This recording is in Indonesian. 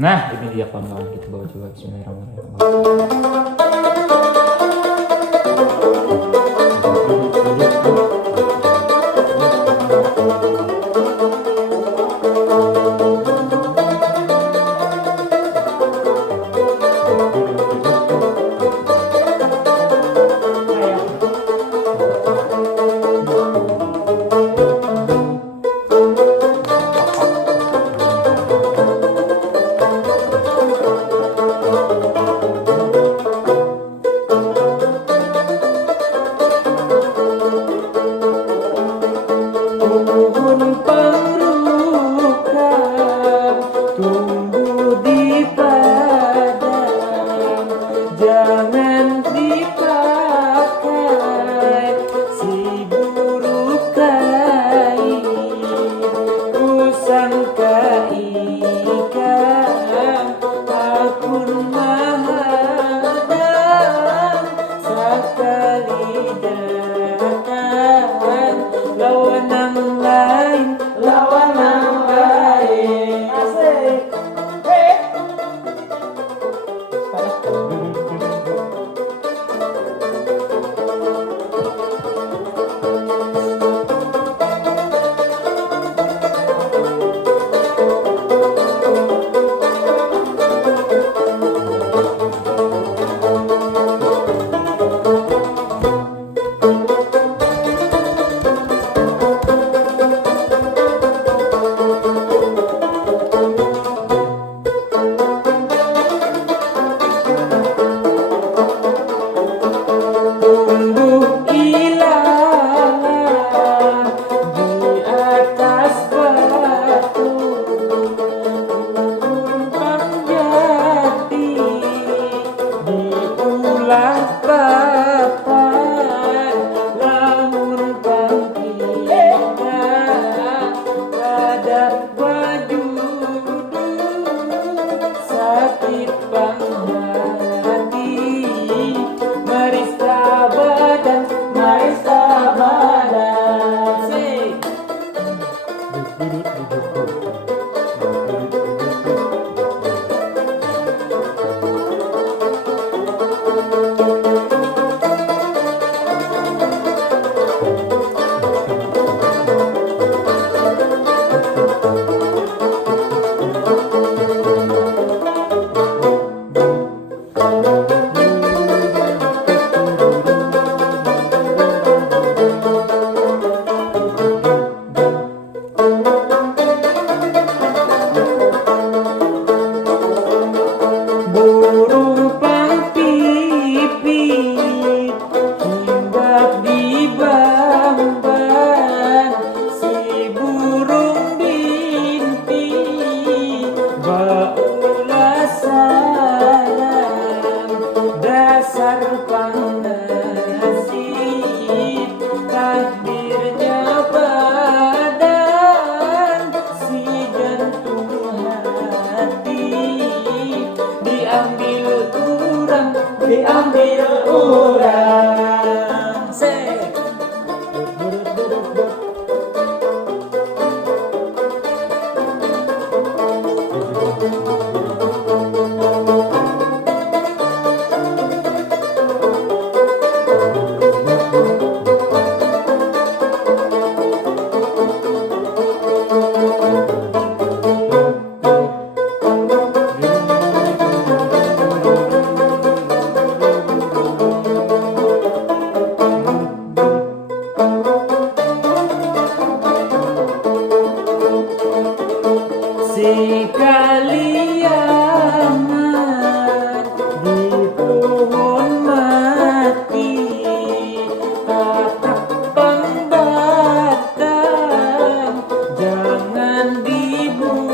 Nah, ini dia kawan-kawan, kita bawa coba bismillahirrahmanirrahim. Pohon pengrukan tumbuh di padang, jangan dipakai si buruk kain. Kusangka ikan akun mahadam, sekali datang lawan yang lain. Asik. Tumbuh ilalang di atas batu, tumpang jati diulah papan, lamun pangkita pada baju sakit panghati. Marisa badan, sing. Burung pangpipit hinggap di bamban, si burung binti baulah sayang. Dasar pangnasib takdirnya badan, si jantung hati diambil orang. Sek. Si kaliangan di pohon mati, tatak pengbatang jangan dibuang.